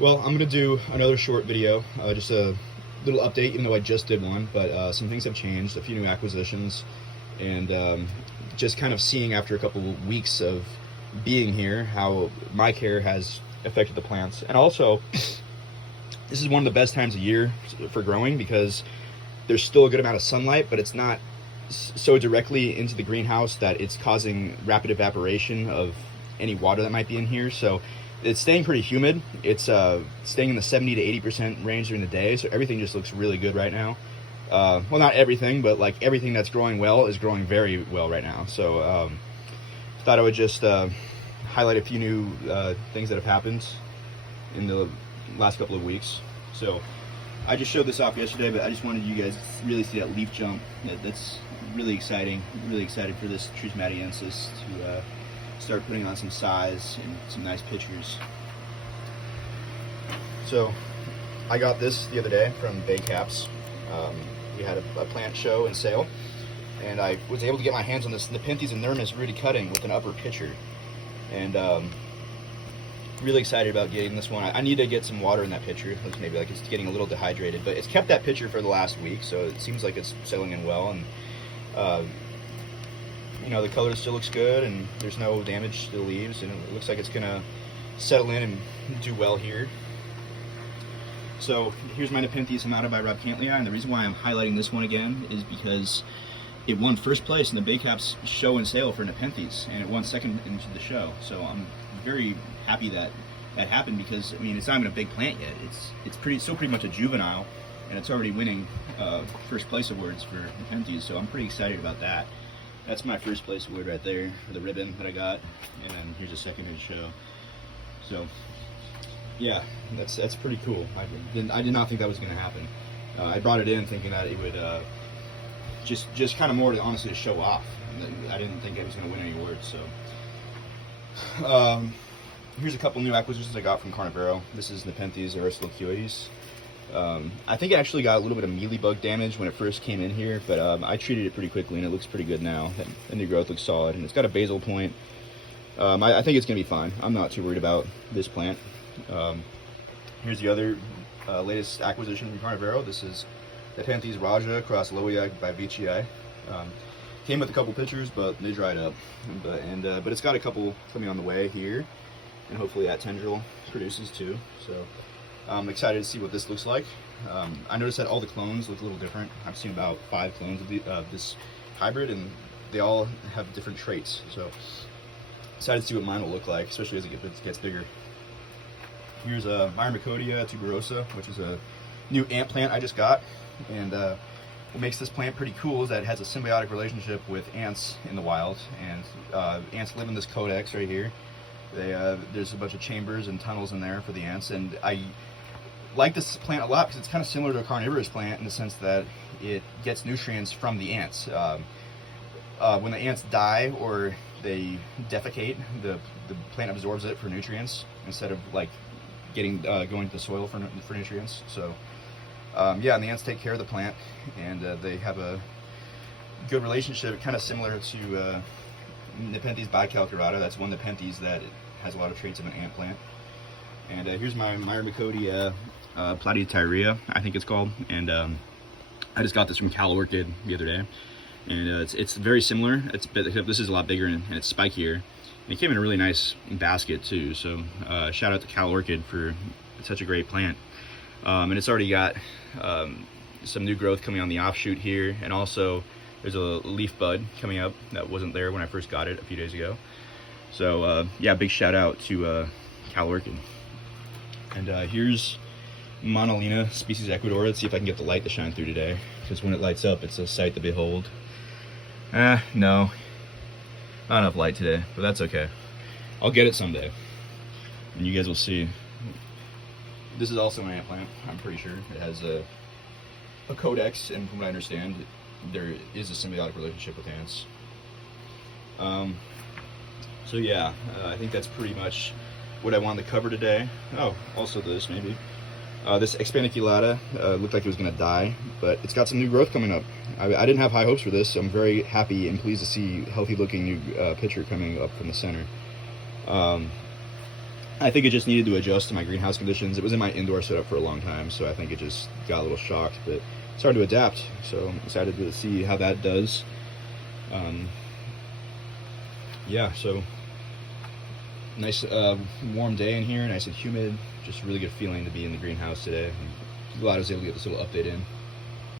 Well, I'm going to do another short video, just a little update, even though I just did one, but some things have changed, a few new acquisitions, and just kind of seeing after a couple of weeks of being here how my care has affected the plants. And also, this is one of the best times of year for growing because there's still a good amount of sunlight, but it's not so directly into the greenhouse that it's causing rapid evaporation of any water that might be in here. So it's staying pretty humid. It's staying in the 70 to 80% range during the day, so everything just looks really good right now. Well, not everything, but like everything that's growing well is growing very well right now. So thought I would just highlight a few new things that have happened in the last couple of weeks. So I just showed this off yesterday, but I just wanted you guys to really see that leaf jump. That's really exciting. Really excited for this tree's Matty Ansys to start putting on some size and some nice pictures. So I got this the other day from Bay Caps. We had a plant show and sale, and I was able to get my hands on this Nepenthes enormous rooty cutting with an upper pitcher, and really excited about getting this one. I need to get some water in that pitcher. Maybe like it's getting a little dehydrated, but it's kept that pitcher for the last week, so it seems like it's settling in well. And you know, the color still looks good, and there's no damage to the leaves, and it looks like it's gonna settle in and do well here. So here's my Nepenthes Hamada by Rob Cantley, and the reason why I'm highlighting this one again is because it won first place in the Bay Caps show and sale for Nepenthes, and it won second into the show. So I'm very happy that that happened, because I mean, it's not even a big plant yet. It's still pretty much a juvenile, and it's already winning first place awards for Nepenthes. So I'm pretty excited about that. That's my first place award right there, the ribbon that I got, and then here's a secondary show. So yeah, that's pretty cool. I did not think that was going to happen. I brought it in thinking that it would just kind of more to honestly show off. I didn't think I was going to win any awards. So here's a couple new acquisitions I got from Carnivoro. This is Nepenthes Aristolechoides. I think it actually got a little bit of mealybug damage when it first came in here, but I treated it pretty quickly and it looks pretty good now. The new growth looks solid, and it's got a basal point. I think it's going to be fine. I'm not too worried about this plant. Here's the other latest acquisition from Carnivoro. This is Nepenthes Raja cross Lowiag by VCI. Came with a couple pictures, but they dried up. But it's got a couple coming on the way here, and hopefully that tendril produces too. So I'm excited to see what this looks like. I noticed that all the clones look a little different. I've seen about 5 clones of this hybrid, and they all have different traits. So excited to see what mine will look like, especially as it gets bigger. Here's a Myra tuberosa, which is a new ant plant I just got. And what makes this plant pretty cool is that it has a symbiotic relationship with ants in the wild. And ants live in this codex right here. There's a bunch of chambers and tunnels in there for the ants, and I like this plant a lot because it's kind of similar to a carnivorous plant in the sense that it gets nutrients from the ants. When the ants die or they defecate, the plant absorbs it for nutrients instead of like going to the soil for nutrients. So yeah, and the ants take care of the plant, and they have a good relationship, kind of similar to Nepenthes bicalcarata. That's one Nepenthes that has a lot of traits of an ant plant. And here's my Myra mekodi platytyria, I think it's called. And I just got this from Cal Orchid the other day, and it's very similar. Except this is a lot bigger and it's spikier. And it came in a really nice basket too. So shout out to Cal Orchid for such a great plant. And it's already got some new growth coming on the offshoot here, and also there's a leaf bud coming up that wasn't there when I first got it a few days ago. So yeah, big shout out to Cal Orchid. And here's Monolina species ecuador. Let's see if I can get the light to shine through today, because when it lights up, it's a sight to behold. No, not enough light today, but that's okay. I'll get it someday, and you guys will see. This is also an ant plant, I'm pretty sure. It has a codex, and from what I understand, there is a symbiotic relationship with ants. So yeah, I think that's pretty much what I wanted to cover today. Oh, also this maybe. This expaniculata looked like it was going to die, but it's got some new growth coming up. I didn't have high hopes for this, so I'm very happy and pleased to see healthy looking new pitcher coming up from the center. I think it just needed to adjust to my greenhouse conditions. It was in my indoor setup for a long time, so I think it just got a little shocked, but it's hard to adapt. So I'm excited to see how that does. Yeah, so nice warm day in here, nice and humid. Just really good feeling to be in the greenhouse today. I'm glad I was able to get this little update in.